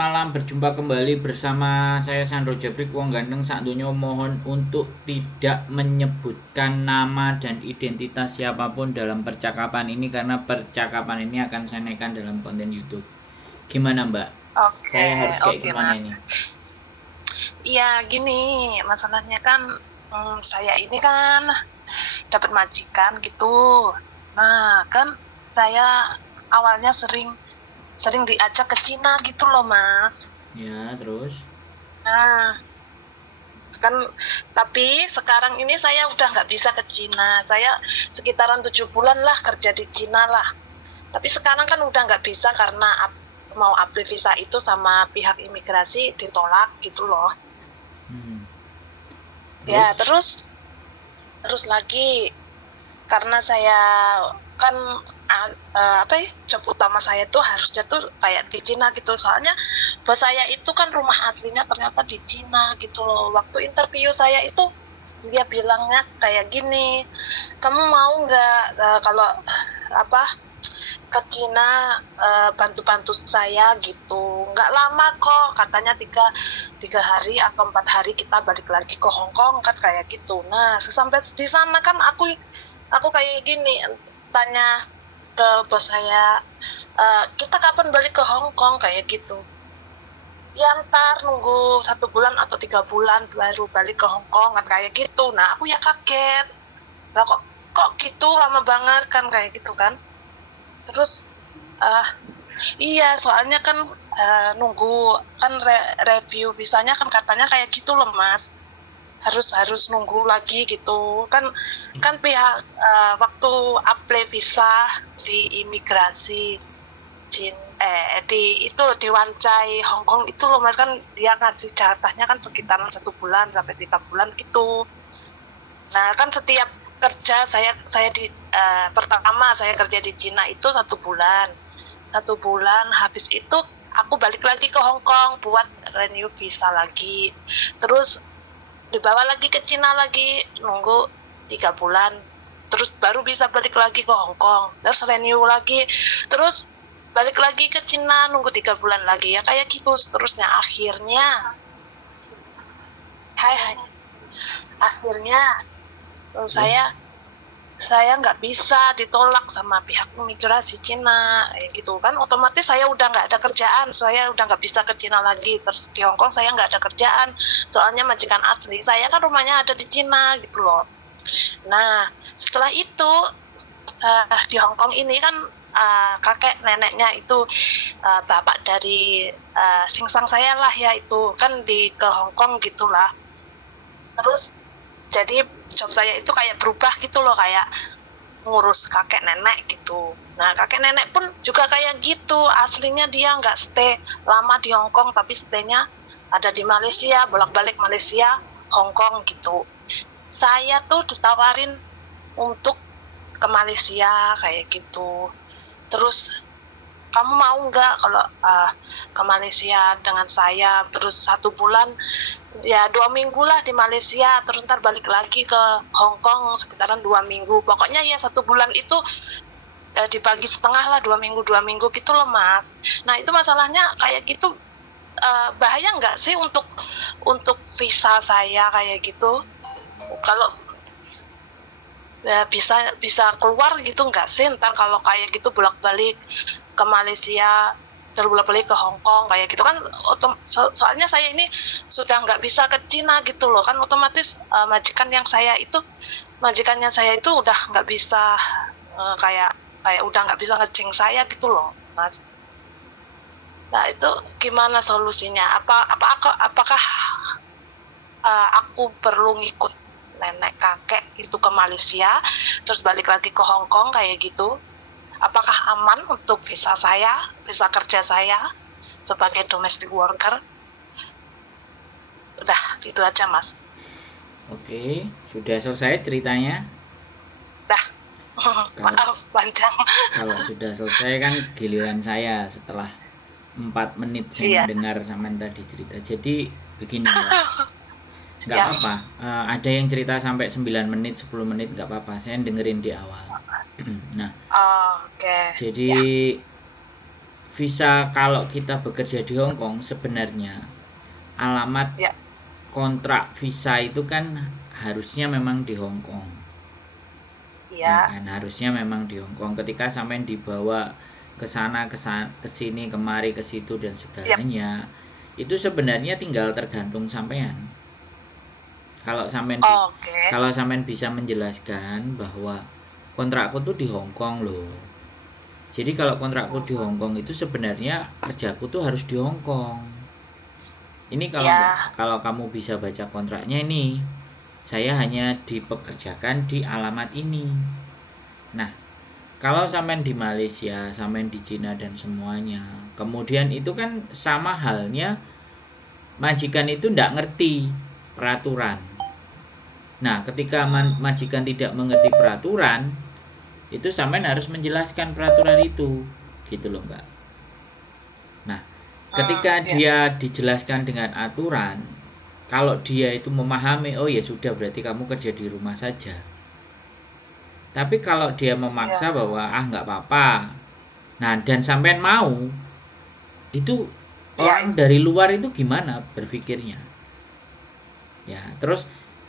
Malam, berjumpa kembali bersama saya Sandro Jabrik Wong Ganteng Sakdonya. Mohon untuk tidak menyebutkan nama dan identitas siapapun dalam percakapan ini, karena percakapan ini akan saya naikkan dalam konten YouTube. Gimana Mbak? Oke, Saya harus kayak oke gimana Mas. ini? Iya gini, masalahnya kan saya ini kan dapat majikan gitu. Nah kan saya awalnya sering sering diajak ke Cina gitu loh Mas. Ya, terus? Nah kan tapi sekarang ini saya udah nggak bisa ke Cina. Saya sekitaran 7 bulan lah kerja di Cina lah. Tapi sekarang kan udah nggak bisa karena mau apply visa itu sama pihak imigrasi ditolak gitu loh. Hmm. Terus? Ya terus lagi karena saya kan apa ya, job utama saya tuh harusnya tuh kayak di Cina gitu, soalnya bos saya itu kan rumah aslinya ternyata di Cina gitu loh. Waktu interview saya itu dia bilangnya kayak gini, kamu mau nggak kalau apa ke Cina bantu-bantu saya gitu, nggak lama kok katanya, tiga hari atau 4 hari kita balik lagi ke Hong Kong kan kayak gitu. Nah sampai di sana kan aku kayak gini, tanya ke bos saya, kita kapan balik ke Hong Kong kayak gitu. Ya ntar nunggu 1 bulan atau 3 bulan baru balik ke Hong Kong kan kayak gitu. Nah aku ya kaget, lah kok gitu lama banget kan kayak gitu kan. Terus iya soalnya kan nunggu kan review visanya kan katanya kayak gitu loh Mas, harus nunggu lagi gitu kan. Kan pihak waktu apply visa di imigrasi di itu di Wancai Hong Kong itu loh Mas, kan dia ngasih jatahnya kan sekitaran 1 bulan sampai 3 bulan gitu. Nah kan setiap kerja saya di pertama saya kerja di Cina itu 1 bulan habis itu aku balik lagi ke Hong Kong buat renew visa lagi, terus dibawa lagi ke Cina lagi nunggu 3 bulan, terus baru bisa balik lagi ke Hong Kong, terus renew lagi, terus balik lagi ke Cina nunggu 3 bulan lagi, ya kayak gitu seterusnya. Hai akhirnya Terus? saya nggak bisa ditolak sama pihak imigrasi Cina gitu kan, otomatis saya udah nggak ada kerjaan, saya udah nggak bisa ke Cina lagi. Terus di Hong Kong saya nggak ada kerjaan, soalnya majikan asli saya kan rumahnya ada di Cina gitu loh. Nah setelah itu di Hong Kong ini kan kakek neneknya itu bapak dari singsang saya lah ya, itu kan ke Hong Kong gitulah. Terus jadi job saya itu kayak berubah gitu loh, kayak ngurus kakek nenek gitu. Nah kakek nenek pun juga kayak gitu, aslinya dia nggak stay lama di Hong Kong tapi stay-nya ada di Malaysia, bolak-balik Malaysia Hong Kong gitu. Saya tuh ditawarin untuk ke Malaysia kayak gitu. Terus kamu mau nggak kalau ke Malaysia dengan saya, terus 1 bulan ya 2 minggu lah di Malaysia, terus ntar balik lagi ke Hong Kong sekitaran 2 minggu, pokoknya ya 1 bulan itu dibagi setengah lah, 2 minggu gitu loh Mas. Nah itu masalahnya kayak gitu, bahaya nggak sih untuk visa saya kayak gitu, kalau bisa keluar gitu nggak sih ntar kalau kayak gitu bolak-balik ke Malaysia terus bolak-balik ke Hong Kong kayak gitu kan. Soalnya saya ini sudah nggak bisa ke Cina gitu loh kan, otomatis majikannya saya itu udah nggak bisa kayak udah nggak bisa ngeceng saya gitu loh Mas. Nah itu gimana solusinya, apakah aku perlu ngikut nenek kakek itu ke Malaysia terus balik lagi ke Hong Kong kayak gitu, apakah aman untuk visa kerja saya sebagai domestic worker? Udah itu aja Mas. Oke, sudah selesai ceritanya. Dah. Kalau Maaf panjang. kalau sudah selesai kan giliran saya setelah 4 menit saya Iya. mendengar sampean tadi cerita. Jadi begini Mbak, nggak Ya. apa-apa. Ada yang cerita sampai 9 menit 10 menit nggak apa-apa, saya dengerin di awal. Nah, Oke. jadi Ya. visa kalau kita bekerja di Hong Kong sebenarnya alamat Ya. kontrak visa itu kan harusnya memang di Hong Kong. Ya Iya. kan, harusnya memang di Hong Kong. Ketika sampean dibawa ke sana, ke sini, kemari, ke situ dan Yap. segalanya, itu sebenarnya tinggal tergantung sampean. Kalau sampean Oke. kalau sampean bisa menjelaskan bahwa kontrakku tuh di Hong Kong loh. Jadi kalau kontrakku di Hong Kong itu sebenarnya kerjaku tuh harus di Hong Kong. Ini Ya. kalau kamu bisa baca kontraknya ini, saya hanya dipekerjakan di alamat ini. Nah, kalau sampean di Malaysia, sampean di Cina dan semuanya, kemudian itu kan sama halnya majikan itu ndak ngerti peraturan. Nah, ketika majikan tidak mengerti peraturan, itu sampean harus menjelaskan peraturan itu, gitu loh Mbak. Nah, ketika Ya. dia dijelaskan dengan aturan, kalau dia itu memahami, oh ya sudah berarti kamu kerja di rumah saja. Tapi kalau dia memaksa Ya. bahwa nggak apa-apa, nah dan sampean mau, itu Ya, orang dari luar itu gimana berpikirnya? Ya, terus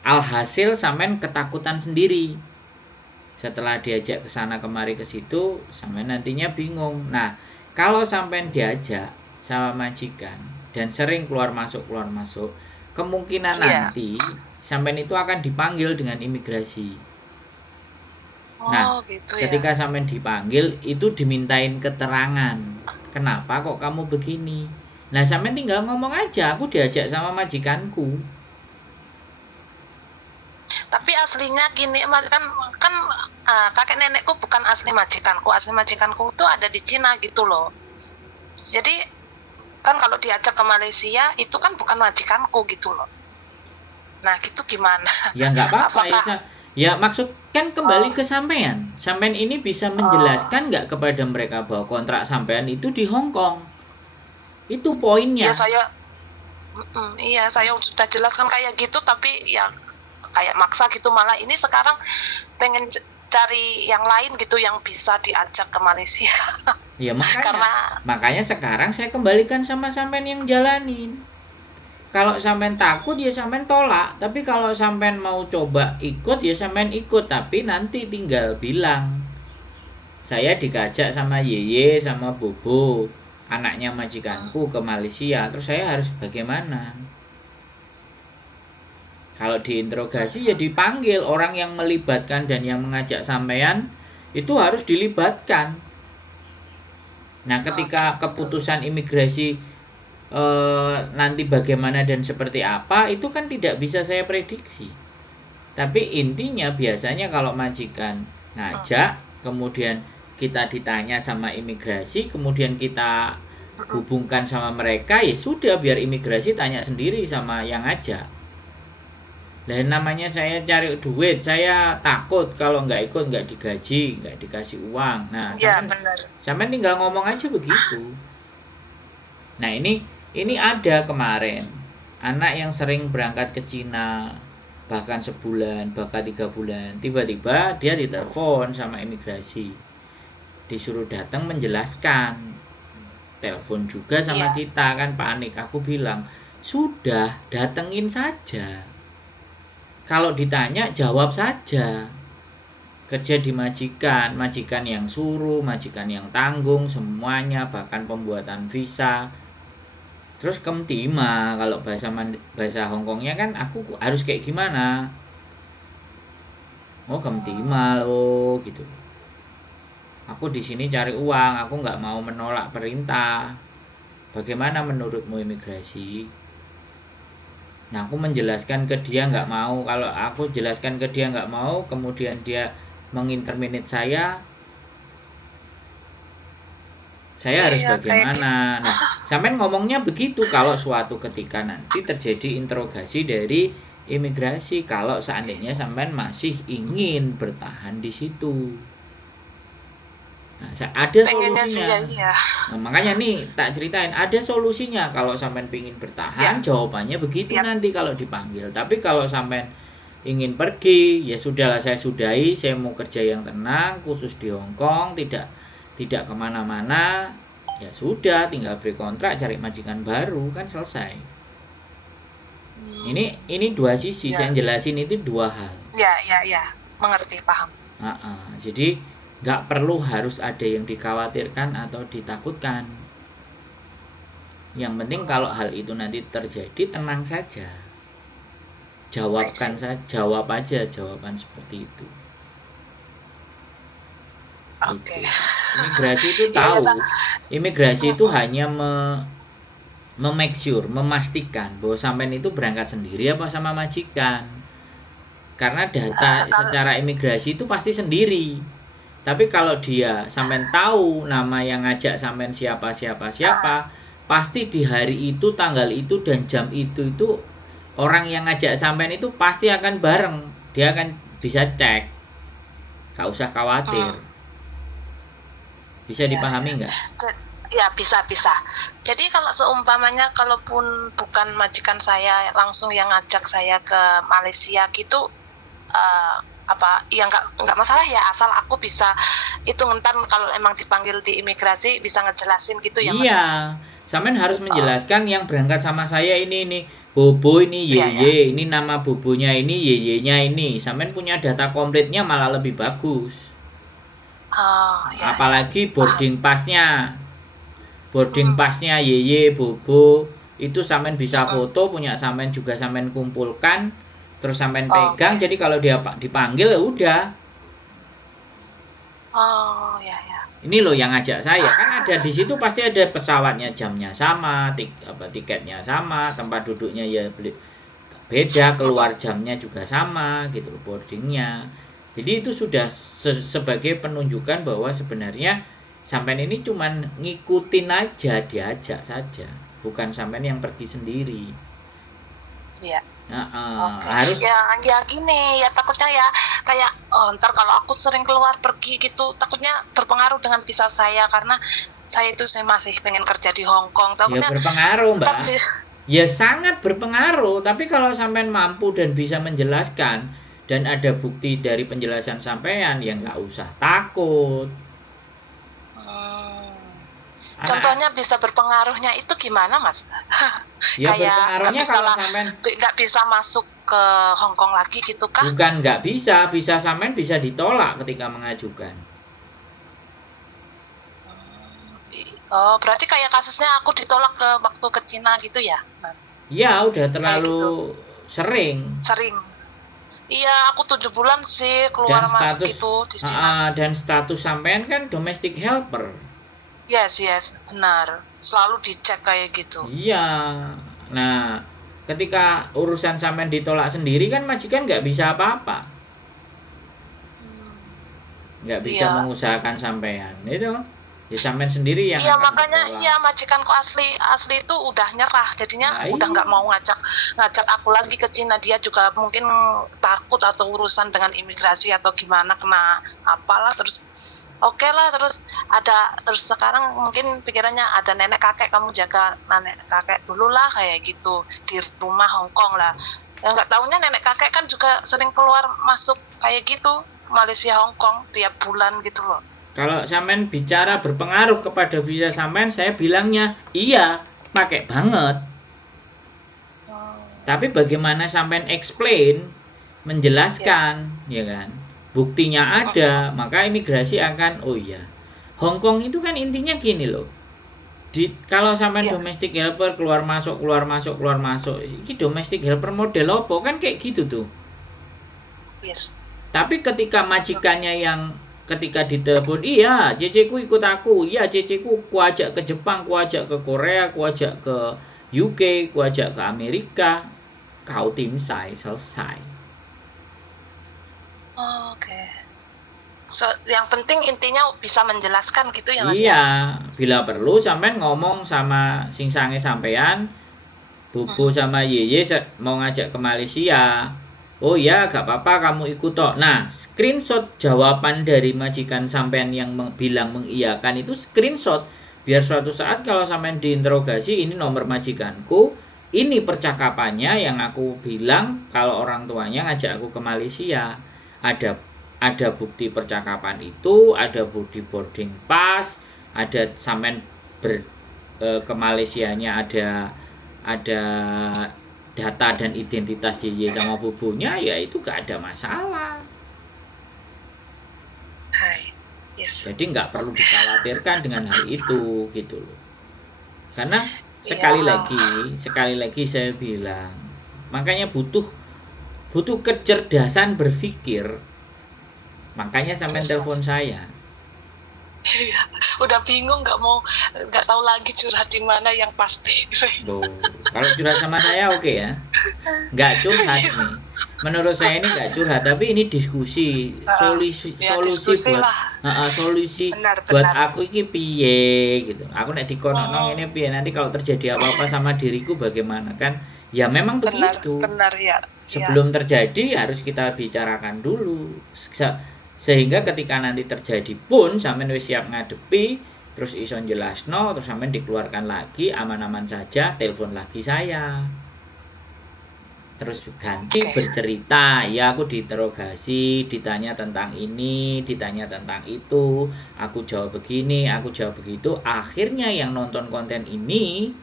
alhasil sampean ketakutan sendiri. Setelah diajak ke sana kemari ke situ, sampean nantinya bingung. Nah, kalau sampean diajak sama majikan dan sering keluar masuk, kemungkinan Iya. nanti sampean itu akan dipanggil dengan imigrasi. Nah, gitu ya. ketika sampean dipanggil itu dimintain keterangan. Kenapa kok kamu begini? Nah, sampean tinggal ngomong aja, aku diajak sama majikanku. Tapi aslinya gini, kan kakek nenekku bukan asli majikanku. Asli majikanku tuh ada di Cina gitu loh. Jadi kan kalau diajak ke Malaysia itu kan bukan majikanku gitu loh. Nah, gitu gimana? Ya nggak apa-apa ya. Apakah Ya maksud kan kembali ke sampean. Sampean ini bisa menjelaskan nggak kepada mereka bahwa kontrak sampean itu di Hong Kong. Itu poinnya. ya saya sudah jelaskan kayak gitu, tapi ya kayak maksa gitu. Malah ini sekarang pengen cari yang lain gitu yang bisa diajak ke Malaysia. Ya Karena makanya sekarang saya kembalikan sama sampean yang jalanin. Kalau sampean takut ya sampean tolak, tapi kalau sampean mau coba ikut ya sampean ikut, tapi nanti tinggal bilang saya dikajak sama Yeye sama Bobo, anaknya majikanku ke Malaysia, terus saya harus bagaimana? Kalau diinterogasi ya dipanggil, orang yang melibatkan dan yang mengajak sampean itu harus dilibatkan. Nah, ketika keputusan imigrasi nanti bagaimana dan seperti apa itu kan tidak bisa saya prediksi. Tapi intinya biasanya kalau majikan ngajak, kemudian kita ditanya sama imigrasi, kemudian kita hubungkan sama mereka, ya sudah biar imigrasi tanya sendiri sama yang ngajak. Dan namanya saya cari duit, saya takut kalau nggak ikut nggak digaji, nggak dikasih uang. Nah, ya benar. sampai tinggal ngomong aja begitu. Nah, ini ada kemarin anak yang sering berangkat ke Cina bahkan sebulan, bahkan 3 bulan, tiba-tiba dia ditelepon sama imigrasi, disuruh datang menjelaskan, telepon juga sama kita kan panik. Aku bilang sudah datengin saja, kalau ditanya jawab saja, kerja di majikan yang suruh, majikan yang tanggung semuanya, bahkan pembuatan visa. Terus kemtima, kalau bahasa Hongkongnya kan aku harus kayak gimana? Oh kemtima loh gitu. Aku di sini cari uang, aku nggak mau menolak perintah. Bagaimana menurutmu imigrasi? Nah aku menjelaskan ke dia nggak mau. Kalau aku jelaskan ke dia nggak mau, kemudian dia menginterminate saya harus bagaimana? Nah, sampean ngomongnya begitu kalau suatu ketika nanti terjadi interogasi dari imigrasi, kalau seandainya sampean masih ingin bertahan di situ. Nah, ada solusinya. Nah, makanya nih tak ceritain, ada solusinya kalau sampean ingin bertahan, jawabannya begitu nanti kalau dipanggil. Tapi kalau sampean ingin pergi, ya sudahlah saya sudahi, saya mau kerja yang tenang, khusus di Hong Kong, tidak kemana-mana, ya sudah, tinggal beri kontrak, cari majikan baru, kan selesai. Ini dua sisi, Ya. saya jelasin itu dua hal. Ya, mengerti, paham. Jadi nggak perlu harus ada yang dikhawatirkan atau ditakutkan. Yang penting kalau hal itu nanti terjadi, tenang saja, jawab aja jawaban seperti itu. Oke. Imigrasi itu tahu, imigrasi itu hanya make sure, memastikan bahwa sampean itu berangkat sendiri apa sama majikan. Karena data secara imigrasi itu pasti sendiri. Tapi kalau dia sampean tahu nama yang ngajak sampean siapa, pasti di hari itu, tanggal itu, dan jam itu orang yang ngajak sampean itu pasti akan bareng. Dia akan bisa cek. Gak usah khawatir. Bisa dipahami nggak? Ya, bisa. Jadi kalau seumpamanya kalaupun bukan majikan saya langsung yang ngajak saya ke Malaysia gitu, ya nggak masalah ya, asal aku bisa itu ngentar kalau emang dipanggil di imigrasi bisa ngejelasin gitu ya Mas. Iya, sampean harus menjelaskan yang berangkat sama saya ini Bobo, ini Yeye, ini nama Bobonya, ini Yeyenya, ini sampean punya data komplitnya malah lebih bagus. Apalagi boarding passnya Yeye, Bobo itu sampean bisa foto, punya sampean juga sampean kumpulkan, terus sampean pegang. Jadi kalau dia dipanggil ya udah. Ini loh yang ngajak saya, kan ada di situ pasti ada pesawatnya, jamnya sama, tiketnya sama, tempat duduknya ya beda, keluar jamnya juga sama gitu, boardingnya. Jadi itu sudah sebagai penunjukan bahwa sebenarnya sampean ini cuman ngikutin aja, diajak saja, bukan sampean yang pergi sendiri. Iya. Harus ya gini ya, takutnya ya kayak ntar kalau aku sering keluar pergi gitu, takutnya berpengaruh dengan visa saya, karena saya masih pengen kerja di Hong Kong. Ya berpengaruh Mbak, ya sangat berpengaruh. Tapi kalau sampean mampu dan bisa menjelaskan dan ada bukti dari penjelasan sampean, ya nggak usah takut. Contohnya bisa berpengaruhnya itu gimana Mas? Ya kayak nggak bisa masuk ke Hong Kong lagi gitu kan? Bukan nggak bisa, visa sampean bisa ditolak ketika mengajukan. Berarti kayak kasusnya aku ditolak waktu ke Cina gitu ya Mas? Ya udah terlalu sering. Iya, aku 7 bulan sih keluar masuk gitu di Cina. Dan status sampean kan domestic helper. Yes, benar. Selalu dicek kayak gitu. Iya. Nah, ketika urusan sampean ditolak sendiri kan majikan nggak bisa apa-apa. Nggak bisa mengusahakan sampean. Itu ya sampean sendiri yang makanya majikanku asli itu udah nyerah, jadinya udah nggak mau ngajak aku lagi ke Cina. Dia juga mungkin takut atau urusan dengan imigrasi atau gimana, kena apalah, terus oke lah, terus sekarang mungkin pikirannya ada nenek kakek, kamu jaga nenek kakek dulu lah kayak gitu di rumah Hong Kong lah. Yang nggak taunya nenek kakek kan juga sering keluar masuk kayak gitu Malaysia Hong Kong tiap bulan gitu loh. Kalau sampean bicara berpengaruh kepada visa sampean, saya bilangnya iya, pakai banget. Tapi bagaimana sampean explain, menjelaskan, ya kan? Buktinya ada, maka imigrasi akan, oh iya. Hong Kong itu kan intinya gini loh. Kalau sampean domestic helper keluar masuk, ini domestic helper model apa kan kayak gitu tuh. Yes. Tapi ketika majikannya yang ketika ditelepon, iya ceceku ikut aku, iya ceceku ku ajak ke Jepang, ku ajak ke Korea, ku ajak ke UK, ku ajak ke Amerika, kau tim saya selesai. Oke. So, yang penting intinya bisa menjelaskan gitu ya Mas? Iya, bila perlu sampean ngomong sama sing sange sampean, Bobo sama Yeye mau ngajak ke Malaysia. Oh ya, gak apa-apa kamu ikut toh. Nah, screenshot jawaban dari majikan sampean yang bilang mengiyakan itu screenshot. Biar suatu saat kalau sampean diinterogasi, ini nomor majikanku, ini percakapannya yang aku bilang kalau orang tuanya ngajak aku ke Malaysia. Ada bukti percakapan itu, ada bukti boarding pass, ada sampean ke Malaysianya ada data dan identitas Yeye sama Bubunya, ya itu gak ada masalah. Hai. Yes. Jadi nggak perlu dikhawatirkan dengan hal itu gitu loh. Karena sekali lagi saya bilang, makanya butuh kecerdasan berpikir. Makanya sampai telepon saya. Iya, udah bingung, nggak tahu lagi curhat di mana yang pasti. Loh, kalau curhat sama saya oke ya, nggak curhat nih. Menurut saya ini nggak curhat, tapi ini diskusi, solusi buat aku iki piye gitu. Aku nek dikonokno ini piye, nanti kalau terjadi apa-apa sama diriku bagaimana kan? Ya memang begitu. Benar ya. Sebelum terjadi harus kita bicarakan dulu. Sehingga ketika nanti terjadi pun sampean wis siap ngadepi, terus iso jelasno, terus sampean dikeluarkan lagi aman-aman saja, telepon lagi saya. Terus ganti bercerita, ya aku diinterogasi, ditanya tentang ini, ditanya tentang itu, aku jawab begini, aku jawab begitu. Akhirnya yang nonton konten ini,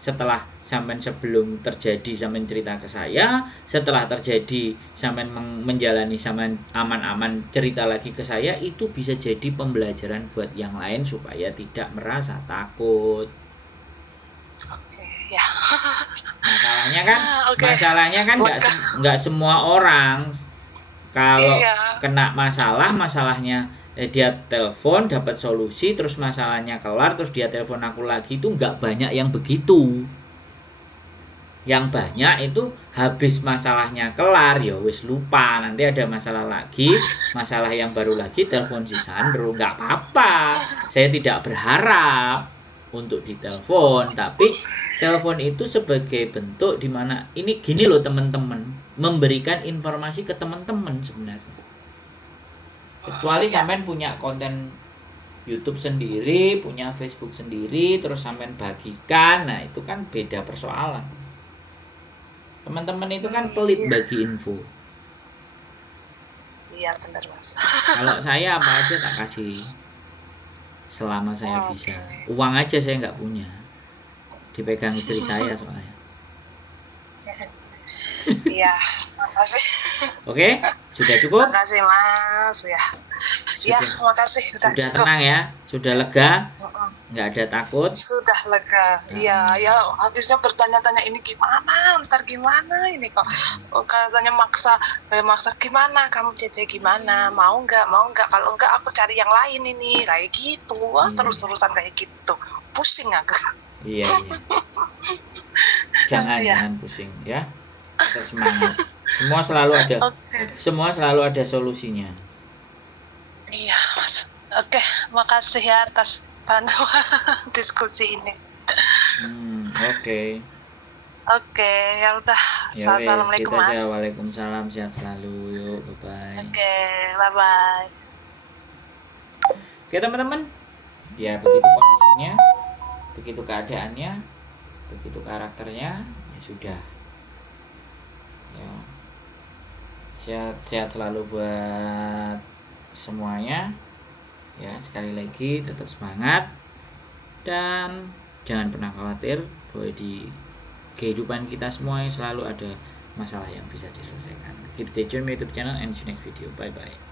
setelah sampean sebelum terjadi sampean cerita ke saya, setelah terjadi sampean menjalani sampean aman-aman cerita lagi ke saya, itu bisa jadi pembelajaran buat yang lain supaya tidak merasa takut. Oke, ya. Masalahnya kan nggak semua orang kalau kena masalahnya dia telepon dapat solusi, terus masalahnya kelar, terus dia telepon aku lagi, itu nggak banyak yang begitu. Yang banyak itu habis masalahnya kelar ya wis lupa, nanti ada masalah lagi, masalah yang baru lagi, telepon si Sandro. Nggak apa-apa, saya tidak berharap untuk ditelepon, tapi telepon itu sebagai bentuk dimana ini gini loh teman-teman, memberikan informasi ke teman-teman sebenarnya. Kecuali sampean punya konten YouTube sendiri, punya Facebook sendiri, terus sampean bagikan, nah itu kan beda persoalan. Teman-teman itu kan pelit bagi info. Iya benar Mas. Kalau saya apa aja tak kasih, selama saya bisa. Uang aja saya nggak punya, dipegang istri saya soalnya. Iya, makasih. Oke, sudah cukup? Makasih Mas ya. Ya, makasih. Sudah tenang ya, sudah lega, nggak ada takut. Sudah lega. Iya, ya habisnya bertanya-tanya ini gimana, ntar gimana ini kok. Katanya maksa gimana, kamu JJ gimana, mau nggak, kalau nggak aku cari yang lain ini, kayak gitu. Wah, terus-terusan kayak gitu, pusing aku. Iya. Jangan pusing ya. Tetap semangat. Semua selalu ada solusinya. Iya, Mas. Oke, makasih ya atas diskusi ini. Oke. Oke, ya udah. Assalamualaikum Mas. Waalaikumsalam, sehat selalu. Yuk, bye-bye. Oke, bye-bye. Oke, teman-teman. Ya, begitu kondisinya, begitu keadaannya, begitu karakternya, ya sudah. Ya. Sehat selalu buat semuanya. Ya, sekali lagi tetap semangat dan jangan pernah khawatir bahwa di kehidupan kita semua selalu ada masalah yang bisa diselesaikan. Keep stay tune my YouTube channel and see you next video. Bye bye.